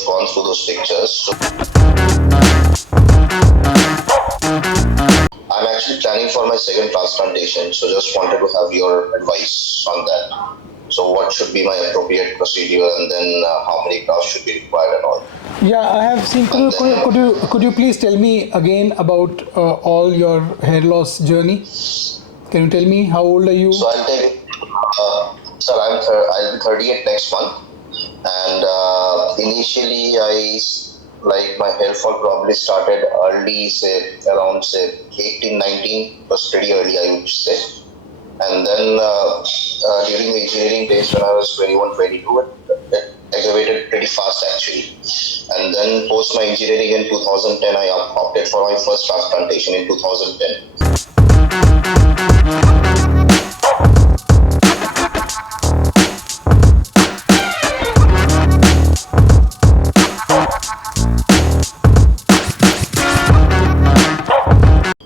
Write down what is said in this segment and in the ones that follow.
have gone through those pictures. So I'm actually planning for my second transplantation, so just wanted to have your advice on that. So what should be my appropriate procedure, and then how many grafts should be required and all. Yeah, I have seen. Could you please tell me again about all your hair loss journey? Can you tell me how old are you? So I'll tell you, sir, I'll be 38 next month, and initially my hair fall probably started early, say around 18, 19, was pretty early, I would say. And then during the engineering days when I was 21, 22, it aggravated pretty fast actually. And then post my engineering in 2010, I opted for my first transplantation in 2010.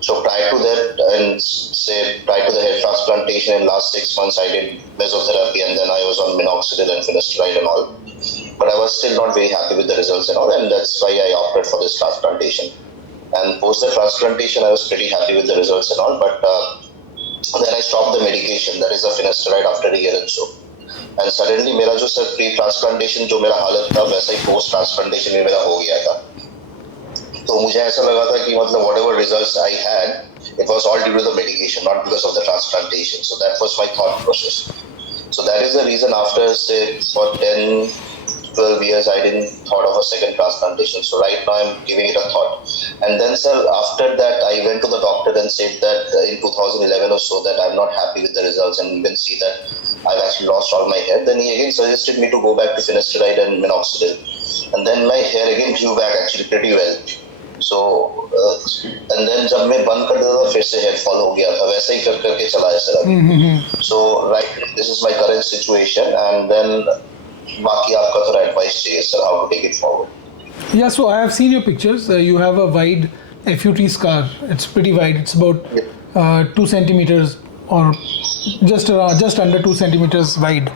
So prior to that, and prior to the hair transplantation, in last 6 months I did mesotherapy, and then I was on minoxidil and finasteride and all. But I was still not very happy with the results and all, and that's why I opted for this transplantation. And post the transplantation, I was pretty happy with the results and all, but then I stopped the medication, that is the finasteride, after a year and so. And suddenly मेरा जो sir pre transplantation जो मेरा हालत था वैसा ही post transplantation में मेरा हो गया था. तो मुझे ऐसा लगा था कि मतलब whatever results I had, it was all due to the medication, not because of the transplantation. So that was my thought process. So that is the reason after say for 10, 12 years I didn't thought of a second transplantation. So right now I'm giving it a thought. And then sir, after that I went to the doctor and said that in 2011 or so that I'm not happy with the results, and you can see that I've actually lost all my hair. Then he again suggested me to go back to finasteride and minoxidil. And then my hair again grew back actually pretty well. So and then जब मैं बंद कर देता था फिर से hair fall हो गया था, वैसे ही करके चला है सर अभी. So right, this is my current situation, and then बाकी आपका थोड़ा एडवाइस चाहिए sir, how to take it forward. Yeah, so I have seen your pictures. You have a wide FUT scar. It's pretty wide. It's about 2 centimeters or just under 2 centimeters wide.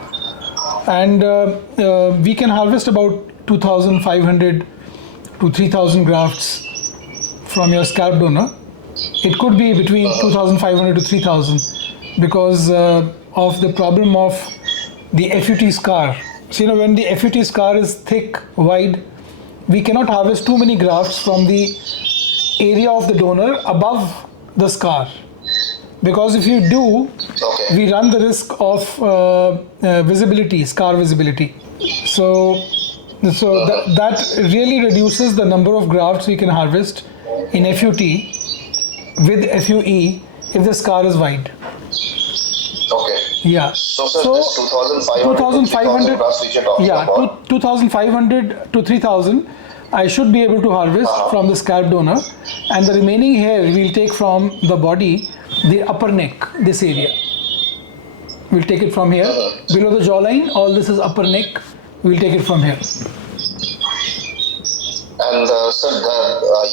And we can harvest about 2,500 to 3,000 grafts from your scalp donor. It could be between 2,500 to 3,000 because of the problem of the FUT scar. So when the FUT scar is thick, wide, we cannot harvest too many grafts from the area of the donor above the scar, because if you do, we run the risk of visibility, scar visibility. So that really reduces the number of grafts we can harvest in FUT with FUE if the scar is wide. Okay. Yeah. So sir, this 2,500 grafts which you're talking about. 2,500 to 3,000 I should be able to harvest from the scalp donor, and the remaining hair we'll take from the body, the upper neck, this area. We'll take it from here, below the jawline, all this is upper neck, we'll take it from here. And sir,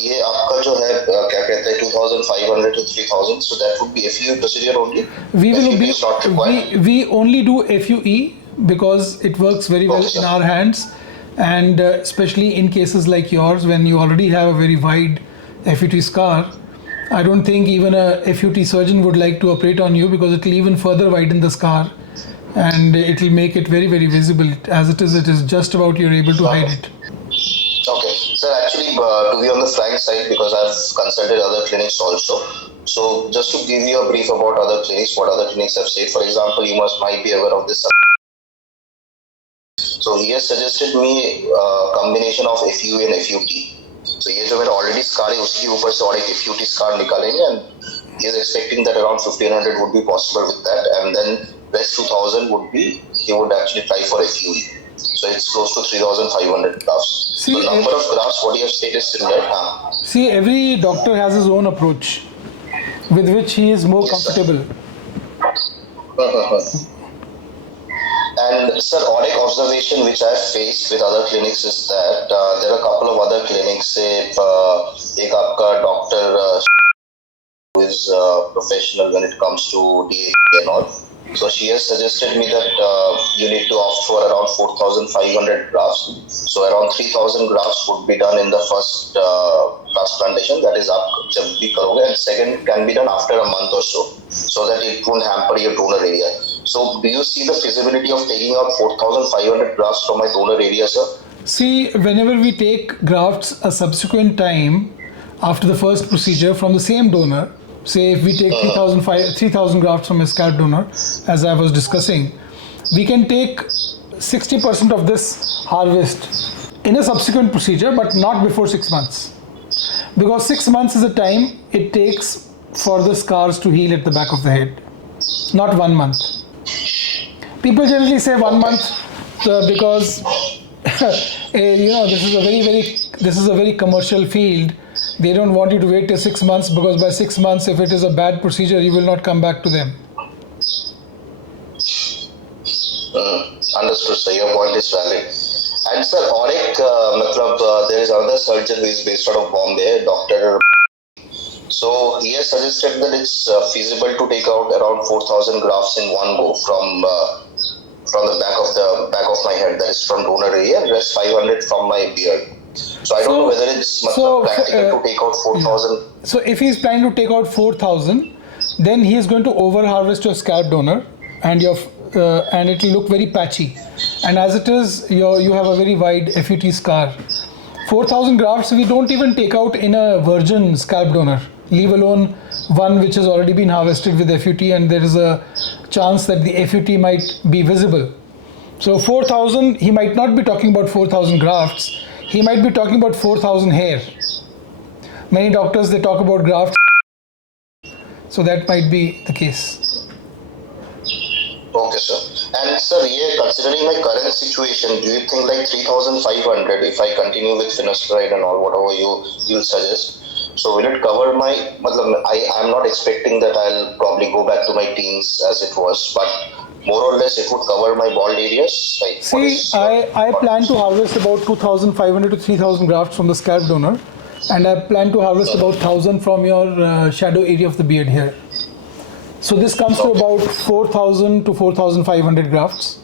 ये आपका जो है क्या कहते हैं 2,500 to 3,000, so that would be FUE procedure only. We only do FUE because it works very well in our hands, and especially in cases like yours when you already have a very wide FUT scar. I don't think even a FUT surgeon would like to operate on you because it will even further widen the scar, and it will make it very, very visible. As it is just about you're able to hide it. Okay, sir, actually to be on the frank side, because I've consulted other clinics also, so just to give you a brief about other clinics, what other clinics have said. For example, you might be aware of this. So he has suggested me a combination of FUE and FUT. So ये जो मेरा already scar है उसके ऊपर से और एक FUT scar निकालेंगे, and he is expecting that around 1,500 would be possible with that, and then rest 2,000 would be, he would actually try for FUE. So it's close to 3,500 grafts. See, the number of grafts what you have said is similar. See, every doctor has his own approach with which he is more comfortable. And sir, audit observation which I have faced with other clinics is that there are a couple of other clinics. Say, एक आपका doctor who is professional when it comes to DA and all. So she has suggested me that you need to opt for around 4,500 grafts. So around 3,000 grafts would be done in the first transplantation, that is up jab bhi karoge, and second can be done after a month or so that it won't hamper your donor area. So do you see the feasibility of taking out 4,500 grafts from my donor area, sir? See, whenever we take grafts a subsequent time after the first procedure from the same donor, say if we take 3,000 grafts from a scalp donor, as I was discussing, we can take 60% of this harvest in a subsequent procedure, but not before 6 months. Because 6 months is the time it takes for the scars to heal at the back of the head, not 1 month. People generally say 1 month because this is a very commercial field. They don't want you to wait till 6 months, because by 6 months, if it is a bad procedure, you will not come back to them. Understood, sir. Your point is valid. And sir, auric, there is another surgeon who is based out of Bombay, Dr. So he has suggested that it's feasible to take out around 4,000 grafts in one go from the back of my head, that is from donor area, and rest 500 from my beard. So I don't know whether it's practical to take out 4,000. So if he's planning to take out 4,000, then he is going to over harvest your scalp donor, and and it will look very patchy. And as it is, you have a very wide FUT scar. 4,000 grafts we don't even take out in a virgin scalp donor, leave alone one which has already been harvested with FUT, and there is a chance that the FUT might be visible. So 4,000, he might not be talking about 4,000 grafts, he might be talking about 4,000 hair. Many doctors, they talk about grafts, so that might be the case. Okay, sir. And sir, considering my current situation, do you think like 3,500, if I continue with finasteride and all, whatever you'll suggest, so will it cover my, I'm not expecting that I'll probably go back to my teens as it was, but more or less it would cover my bald areas? Like, see, I plan to harvest about 2,500 to 3,000 grafts from the scalp donor, and I plan to harvest about 1,000 from your shadow area of the beard here. So this comes to about 4,000 to 4,500 grafts,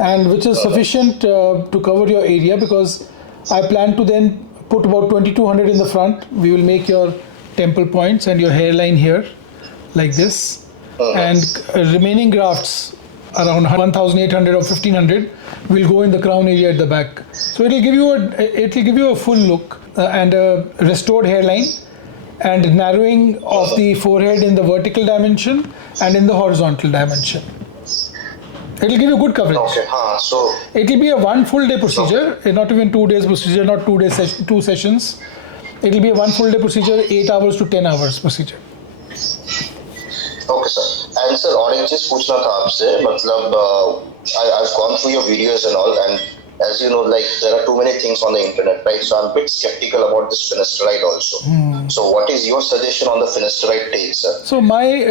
and which is sufficient to cover your area, because I plan to then put about 2,200 in the front. We will make your temple points and your hairline here like this, and remaining grafts around 1,800 or 1,500 will go in the crown area at the back. So it will give you a full look and a restored hairline, and narrowing of the forehead in the vertical dimension and in the horizontal dimension. It will give you good coverage. Okay, so it will be a 1 full day procedure, not even 2 days procedure, not 2 sessions. It will be a 1 full day procedure, 8 hours to 10 hours procedure. Okay, sir. And sir, और एक चीज पूछना था आपसे, I've gone through your videos and all, and as you know, like there are too many things on the internet, right? So I'm a bit skeptical about this finasteride also. So what is your suggestion on the finasteride take, sir? So my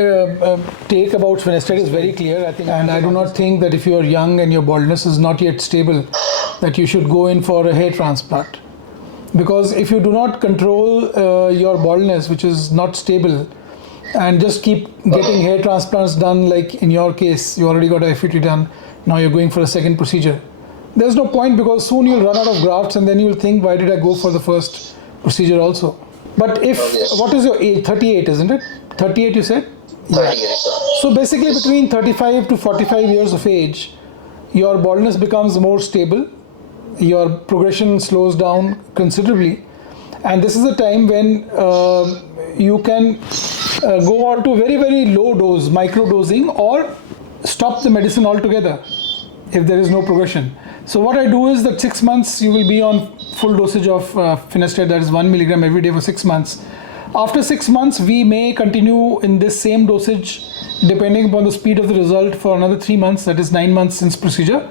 take about finasteride is very clear, I think, and I do not think that if you are young and your baldness is not yet stable, that you should go in for a hair transplant. Because if you do not control your baldness, which is not stable, and just keep getting hair transplants done, like in your case, you already got a FUT done, now you're going for a second procedure. There's no point, because soon you'll run out of grafts, and then you'll think, why did I go for the first procedure also? But if, what is your age? 38, isn't it? 38 you said? Yeah. 38, sir. So basically between 35 to 45 years of age, your baldness becomes more stable, your progression slows down considerably, and this is the time when you can go on to very, very low dose, micro dosing, or stop the medicine altogether if there is no progression. So what I do is that 6 months you will be on full dosage of finasteride, that is 1 milligram every day for 6 months. After 6 months, we may continue in this same dosage depending upon the speed of the result for another 3 months, that is 9 months since procedure.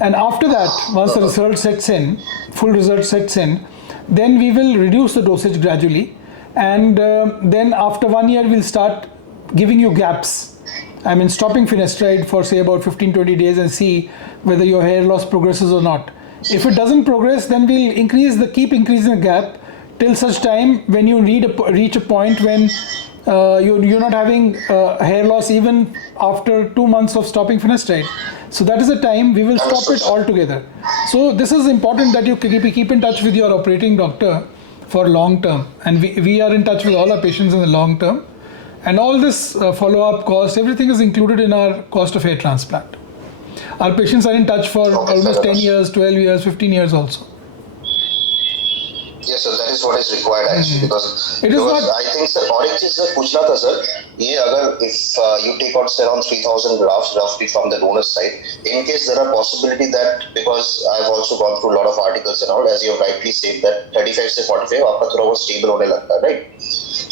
And after that, once the result sets in, full result sets in, then we will reduce the dosage gradually, and then after 1 year we'll start giving you gaps. I mean, stopping finasteride for say about 15-20 days and see whether your hair loss progresses or not. If it doesn't progress, then we'll keep increasing the gap till such time when you reach a point when you're not having hair loss even after 2 months of stopping finasteride. So that is the time we will stop it altogether. So this is important that you keep in touch with your operating doctor for long term, and we are in touch with all our patients in the long term, and all this follow-up cost, everything is included in our cost of hair transplant. Our patients are in touch for almost 10 years, 12 years, 15 years also. Yes, sir, that is what is required actually, because It is not. I think sir, और एक चीज sir पूछना था sir, ये अगर if you take out say around 3,000 grafts roughly from the donor side, in case there are possibility that, because I've also gone through a lot of articles and all, as you have rightly said that 35 से 45 आपका थोड़ा वो stable होने लगता है, right?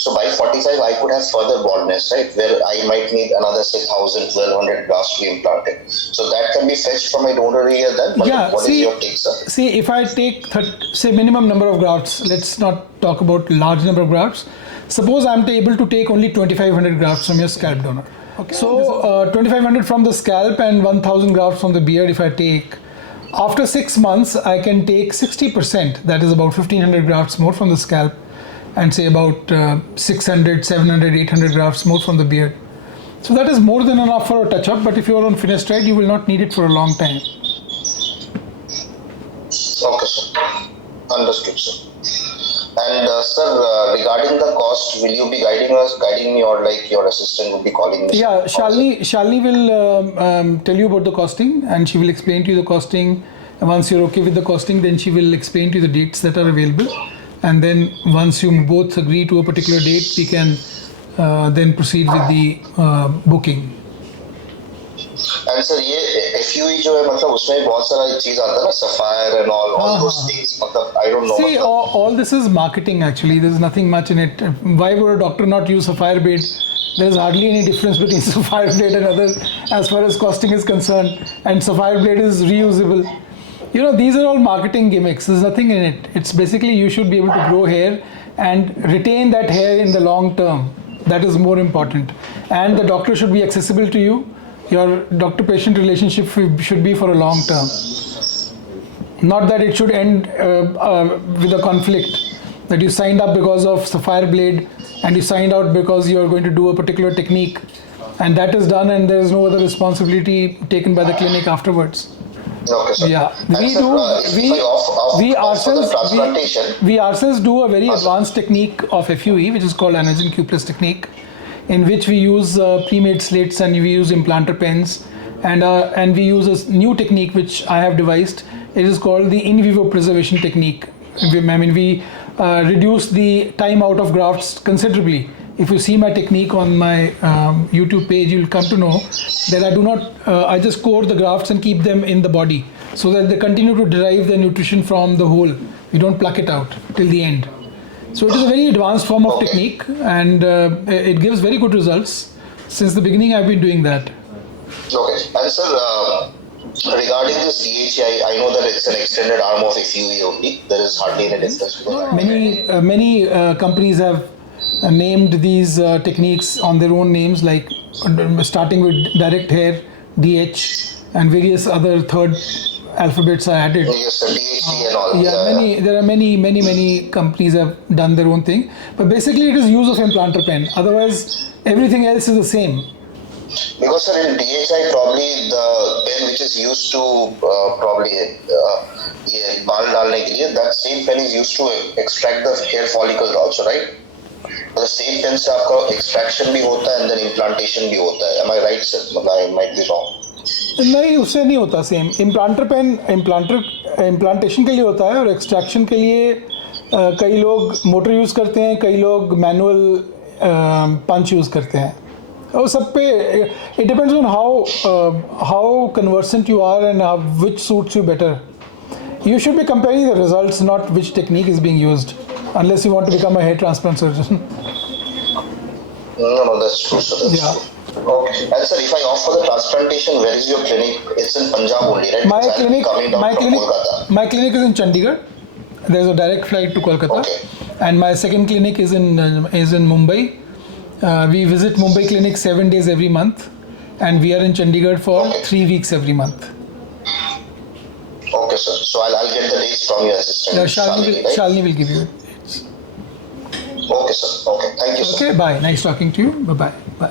So by 45 I could have further baldness, right, where I might need another say 1,000, 1,200 grafts to be implanted. So that can be fetched from my donor area then. Yeah, what is your take, sir? See, if I take say minimum number of grafts, let's not talk about large number of grafts. Suppose I'm able to take only 2,500 grafts from your scalp donor. Okay. So 2,500 from the scalp and 1,000 grafts from the beard. If I take, after 6 months, I can take 60%. That is about 1,500 grafts more from the scalp, and say about 600, 700, 800 grafts more from the beard. So that is more than enough for a touch-up, but if you are on finasteride, you will not need it for a long time. Okay, sir. Understood, sir. And sir, regarding the cost, will you be guiding me, or like your assistant will be calling me? Yeah, Shalini will tell you about the costing, and she will explain to you the costing. And once you're okay with the costing, then she will explain to you the dates that are available. And then once you both agree to a particular date, we can then proceed with the booking. And sir, ये FUE जो है, मतलब उसमें बहुत सारा चीज आता है ना, sapphire and all those things. मतलब I don't know. See, all this is marketing actually. There is nothing much in it. Why would a doctor not use sapphire blade? There is hardly any difference between sapphire blade and others as far as costing is concerned. And sapphire blade is reusable. You know, these are all marketing gimmicks. There's nothing in it. It's basically you should be able to grow hair and retain that hair in the long term. That is more important. And the doctor should be accessible to you. Your doctor-patient relationship should be for a long term. Not that it should end with a conflict, that you signed up because of sapphire blade and you signed out because you are going to do a particular technique, and that is done and there is no other responsibility taken by the clinic afterwards. Okay, sir. Yeah, we ourselves do a very advanced technique of FUE, which is called anagen Q+ technique, in which we use pre-made slits and we use implanter pens, and we use a new technique which I have devised. It is called the in vivo preservation technique. We reduce the time out of grafts considerably. If you see my technique on my YouTube page, you will come to know that I do not, I just core the grafts and keep them in the body so that they continue to derive their nutrition from the whole. We don't pluck it out till the end. So it is a very advanced form of technique, and it gives very good results. Since the beginning, I've been doing that. Okay. And sir, regarding this DHI, I know that it's an extended arm of FUE only. There is hardly any difference. Many companies have named these techniques on their own names, like starting with direct hair, DH, and various other third alphabets are added. Yes, sir, DHT and all. There are many companies have done their own thing, but basically it is use of implanter pen. Otherwise, everything else is the same. Because sir, in DHI probably the pen which is used to बाल डालने के लिए, that same pen is used to extract the hair follicles also, right? The same pen से आपका extraction भी होता है and then implantation भी होता है. Am I right, sir? I might be wrong. नहीं, उससे नहीं होता सेम. इम्प्लांटर पेन इम्प्लांटेशन के लिए होता है, और एक्सट्रैक्शन के लिए कई लोग मोटर यूज़ करते हैं, कई लोग मैनुअल पंच यूज़ करते हैं. और सब पे it depends on how conversant you are and which suits you better. You should be comparing the results, not which technique is being used, unless you want to become a hair transplant surgeon. No, that's true, sir. That's true. Okay. And sir, if I opt for the transplantation, where is your clinic? It's in Punjab only, right? My clinic is in Chandigarh. There's a direct flight to Kolkata. Okay. And my second clinic is in Mumbai. We visit Mumbai clinic 7 days every month, and we are in Chandigarh for 3 weeks every month. Okay, sir. So I'll get the dates from your assistant. Shalini will give you it. Okay, sir. Okay. Thank you, sir. Okay, bye. Nice talking to you. Bye-bye. Bye.